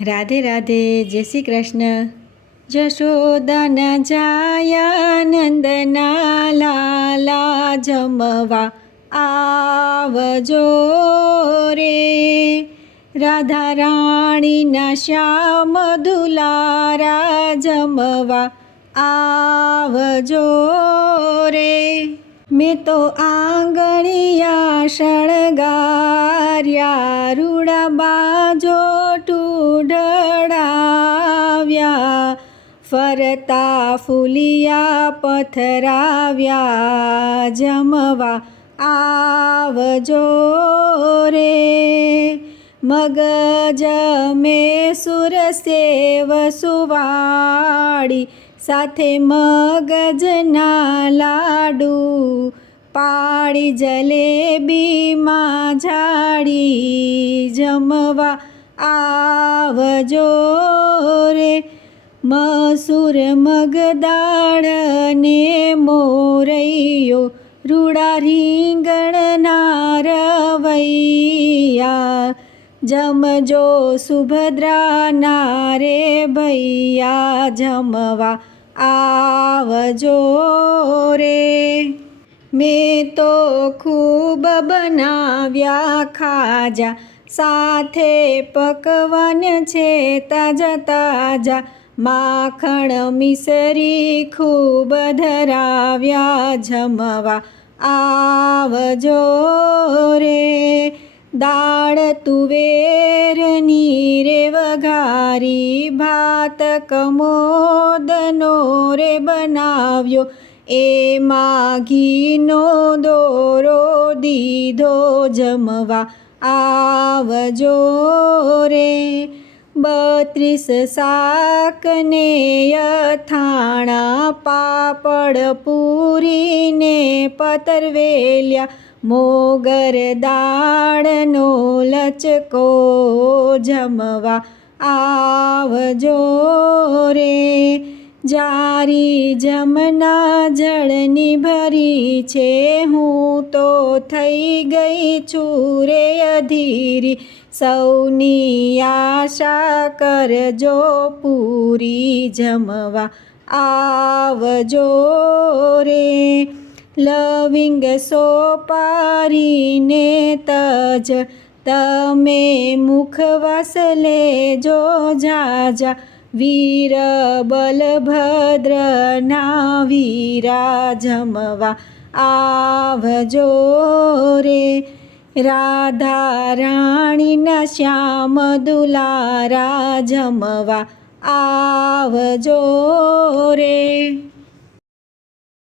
રાધે રાધે, જય શ્રી કૃષ્ણ. જશોદાના જાયા નંદના લાલા જમવા આવજો રે. રાધા રાણીના શ્યામ દુલારા જમવા આવજો રે. મેં તો આંગણિયા શણગાર્યા રૂડા બાજો ફરતા ફૂલિયા પથરાવ્યા, જમવા આવજો રે. મગજ મેં સુરસેવ સુવાડી સાથે મગજના લાડુ પાડી જલેબીમાં ઝાડી જમવા આવજો રે. મસૂર મગદાળ ને મોરૈયો રૂડા રીંગણના રવૈયા જમજો સુભદ્રા નારે ભૈયા, જમવા આવજો રે. મેં તો ખૂબ બનાવ્યા ખાજા, સાથે પકવાન છે તાજા તાજા. માખણ મિસરી ખૂબ ધરાવ્યા જમવા આવજો રે. દાળ તુવેરની રે વઘારી ભાત કમોદનો રે બનાવ્યો. એ માઘીનો દોરો દીધો જમવા આવજો રે. બત્રીસ શાકને યથાણા પાપડ પૂરીને પતરવેલ્યા. મોગર દાળનો લચકો જમવા આવજો રે. જારી જમના જળની ભરી છે, હું તો થઈ ગઈ છું રે અધીરી. સૌની આશા કરજો પૂરી, જમવા આવજો રે. લવિંગ સોપારીને તજ, તમે મુખવાસ લેજો જાજા વીર બલભદ્રના વીરા જમવા આવજો રે રાધા રાણીના શ્યામ દુલારા જમવા આવજો રે